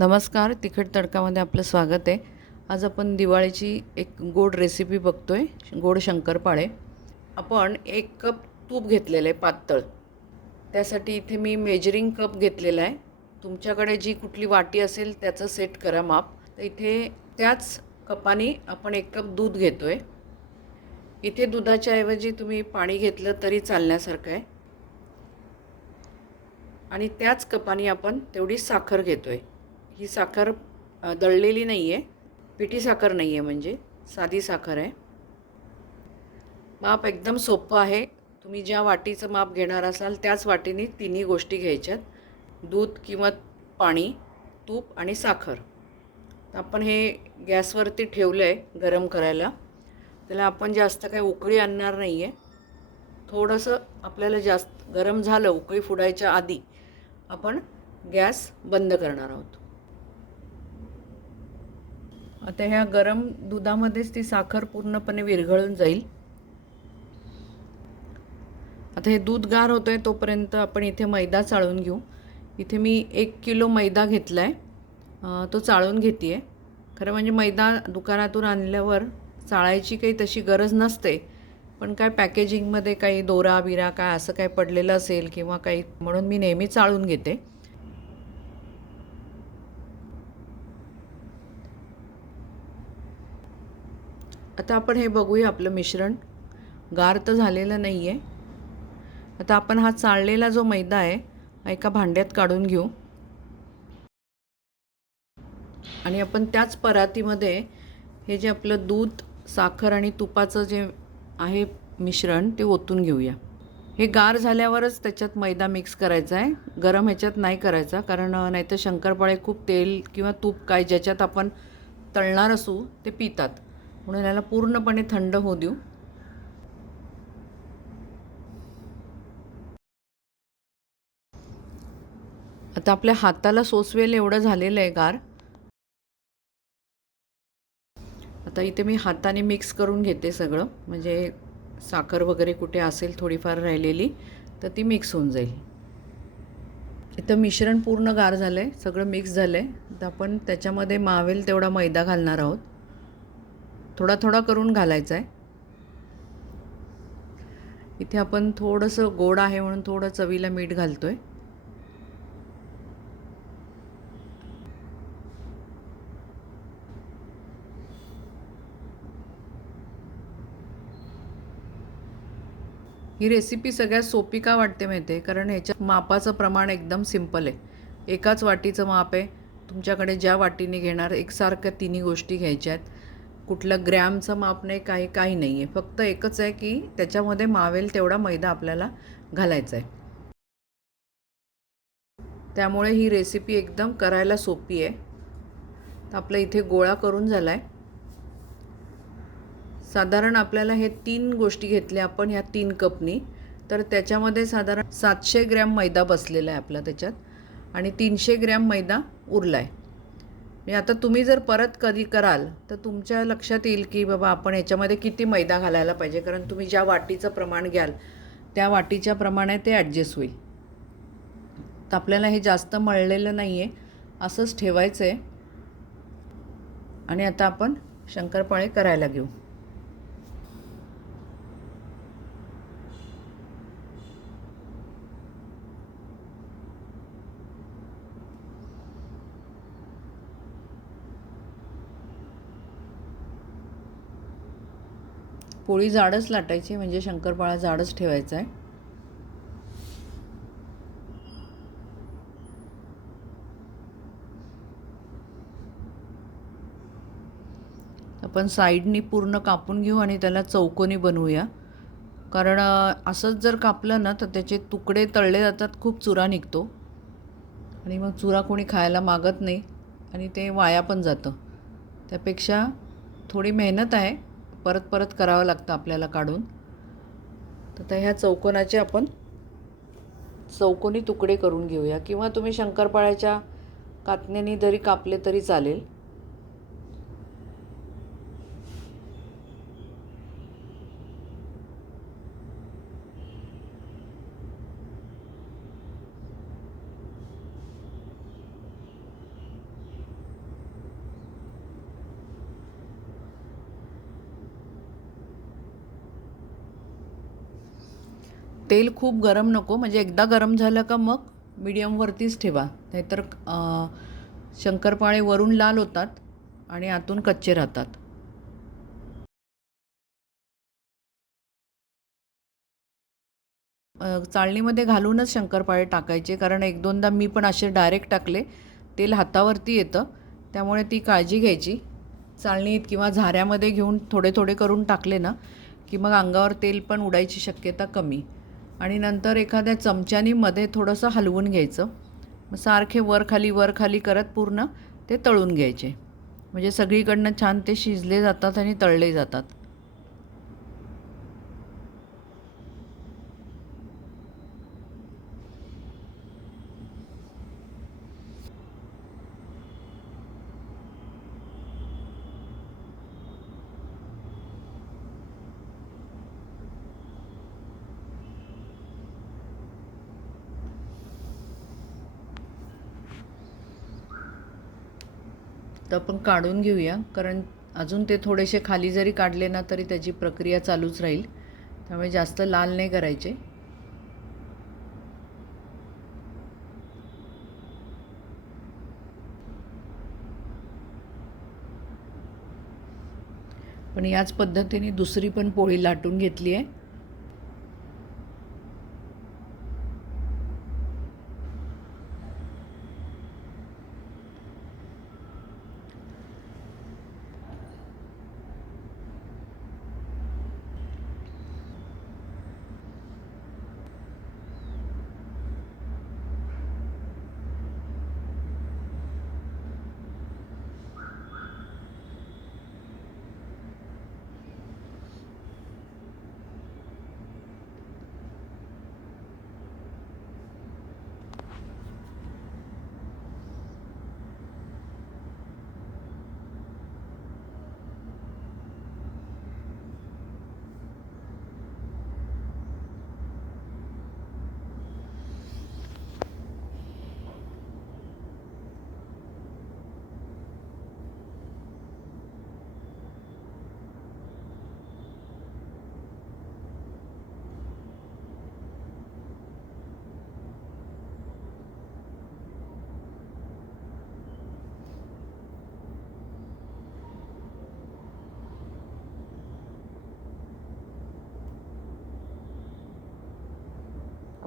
नमस्कार तिखट तडकामध्ये आपलं स्वागत आहे. आज आपण दिवाळीची एक गोड रेसिपी बघतो आहे गोड शंकरपाळे. आपण एक कप तूप घेतलेलं आहे पातळ. त्यासाठी इथे मी मेजरिंग कप घेतलेला आहे. तुमच्याकडे जी कुठली वाटी असेल त्याचं सेट करा माप. तर इथे त्याच कपाने आपण एक कप दूध घेतो आहे इथे दुधाच्या ऐवजी तुम्ही पाणी घेतलं तरी चालण्यासारखं आहे. आणि त्याच कपाने आपण तेवढी साखर घेतो आहे ही साखर दळलेली नाही आहे पिठी साखर नाही आहे म्हणजे. साधी साखर आहे. माप एकदम सोपं आहे. तुम्ही ज्या वाटीचं माप घेणार असाल त्याच वाटीने तिन्ही गोष्टी घ्यायच्यात. दूध किंवा पाणी तूप आणि साखर. आपण हे गॅसवरती ठेवलं आहे गरम करायला. त्याला आपण जास्त काही उकळी आणणार नाही आहे थोडंसं आपल्याला जास्त गरम झालं उकळी फुडायच्या आधी आपण गॅस बंद करणार आहोत. आता ह्या गरम दुधामध्येच ती साखर पूर्णपणे विरघळून जाईल. आता हे दूध गार होतं आहे तोपर्यंत आपण इथे मैदा चाळून घेऊ. इथे मी एक किलो मैदा घेतला आहे तो चाळून घेते आहे खरं म्हणजे मैदा दुकानातून आणल्यावर चाळायची काही तशी गरज नसते. पण काय पॅकेजिंगमध्ये काही दोरा बिरा काय असं काय पडलेलं असेल किंवा काही म्हणून मी नेहमी चाळून घेते. आता आपण हे बघूया आपलं मिश्रण. गार तर झालेलं नाही आहे आता आपण हा चाळलेला जो मैदा आहे हा एका भांड्यात काढून घेऊ. आणि आपण त्याच परातीमध्ये हे जे आपलं दूध साखर आणि तुपाचं जे आहे मिश्रण ते ओतून घेऊया. हे गार झाल्यावरच त्याच्यात मैदा मिक्स करायचा आहे. गरम ह्याच्यात नाही करायचा कारण नाहीतर शंकरपाळे खूप तेल किंवा तूप काय ज्याच्यात आपण तळणार असू ते पितात. म्हणून याला पूर्णपणे थंड होऊ देऊ. आता आपल्या हाताला सोसवेल एवढं झालेलं आहे गार. आता इथे मी हाताने मिक्स करून घेते सगळं. म्हणजे साखर वगैरे कुठे असेल थोडीफार राहिलेली तर ती मिक्स होऊन जाईल. इथं मिश्रण पूर्ण गार झालं आहे सगळं मिक्स झालं आहे तर आपण त्याच्यामध्ये मावेल तेवढा मैदा घालणार आहोत. थोडा थोडा करून घालायचा आहे इथे आपण थोडंसं गोड आहे म्हणून थोडं चवीला मीठ घालतो आहे ही रेसिपी सगळ्यात सोपी का वाटते माहिती आहे कारण ह्याच्यात मापाचं प्रमाण एकदम सिंपल आहे. एकाच वाटीचं माप आहे. तुमच्याकडे ज्या वाटीने घेणार एकसारख्या तिन्ही गोष्टी घ्यायच्या आहेत कुठलं ग्रॅमचं माप नाही काही काही नाही आहे फक्त एकच आहे की त्याच्यामध्ये मावेल तेवढा मैदा आपल्याला घालायचा आहे. त्यामुळे ही रेसिपी एकदम करायला सोपी आहे. तर आपलं इथे गोळा करून झाला आहे साधारण आपल्याला हे तीन गोष्टी घेतल्या आपण ह्या तीन कपनी. तर त्याच्यामध्ये साधारण सातशे ग्रॅम मैदा बसलेला आहे आपला त्याच्यात. आणि तीनशे ग्रॅम मैदा उरला आहे म्हणजे आता तुम्ही जर परत कधी कराल तर तुमच्या लक्षात येईल की बाबा आपण याच्यामध्ये किती मैदा घालायला पाहिजे. कारण तुम्ही ज्या वाटीचं प्रमाण घ्याल त्या वाटीच्या प्रमाणे ते ॲडजस्ट होईल. तर आपल्याला हे जास्त मळलेलं नाही आहे असंच ठेवायचं आहे आणि आता आपण शंकरपाळे करायला घेऊ. पोळी जाडच लाटायची म्हणजे शंकरपाळा जाडच ठेवायचा आहे. आपण साईडनी पूर्ण कापून घेऊ आणि त्याला चौकोनी बनवूया. कारण असंच जर कापलं ना तर त्याचे तुकडे तळले जातात खूप चुरा निघतो. आणि मग चुरा कोणी खायला मागत नाही आणि ते वाया पण जातं. त्यापेक्षा थोडी मेहनत आहे. परत परत करावं लागतं आपल्याला काढून. तर त्या ह्या चौकोनाचे आपण चौकोनी तुकडे करून घेऊया. किंवा तुम्ही शंकरपाळ्याच्या कातण्याने जरी कापले तरी चालेल. तेल खूप गरम नको म्हणजे एकदा गरम झालं का मग मीडियमवरतीच ठेवा. नाहीतर शंकरपाळे वरून लाल होतात आणि आतून कच्चे राहतात. चाळणीमध्ये घालूनच शंकरपाळे टाकायचे कारण एक दोनदा मी पण असे डायरेक्ट टाकले. तेल हातावरती येतं त्यामुळे ती काळजी घ्यायची. चाळणीत किंवा झाऱ्यामध्ये घेऊन थोडे थोडे करून टाकले ना की मग अंगावर तेल पण उडायची शक्यता कमी. आणि नंतर एखाद्या चमच्यानी मध्ये थोडंसं हलवून घ्यायचं. मग सारखे वर खाली वर खाली करत पूर्ण ते तळून घ्यायचे. म्हणजे सगळीकडनं छान ते शिजले जातात आणि तळले जातात. तर आपण काढून घेऊया. कारण अजून ते थोडेसे खाली जरी काढले ना तरी त्याची प्रक्रिया चालूच राहील. त्यामुळे जास्त लाल नाही करायचे. पण याच पद्धतीने दुसरी पण पोळी लाटून घेतली आहे.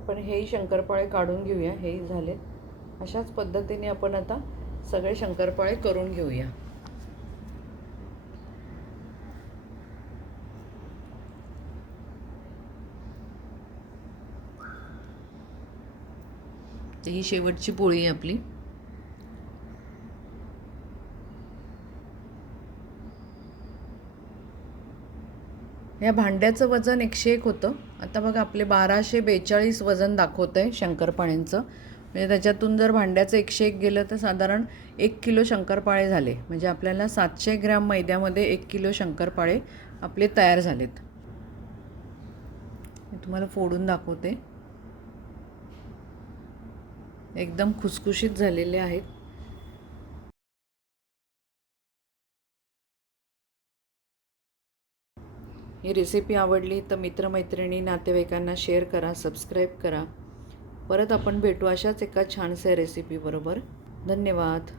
आपण हेही शंकरपाळे काढून घेऊया हेही झालेत अशाच पद्धतीने आपण आता सगळे शंकरपाळे करून घेऊया. ही शेवटची पोळी आहे आपली. या भांड्याचं वजन एकशे एक होतं. आता बघा आपले बाराशे बेचाळीस वजन दाखवतं आहे शंकरपाळ्यांचं म्हणजे त्याच्यातून जर भांड्याचं एकशे एक गेलं तर साधारण एक किलो शंकरपाळे झाले. म्हणजे आपल्याला सातशे ग्रॅम मैद्यामध्ये एक किलो शंकरपाळे आपले तयार झालेत. मी तुम्हाला फोडून दाखवते. एकदम खुसखुशीत झालेले आहेत. ही रेसिपी आवडली तर मित्रमैत्रिणी नातेवाईकांना शेअर करा सबस्क्राईब करा. परत आपण भेटू अशाच एका छानशा रेसिपीबरोबर धन्यवाद.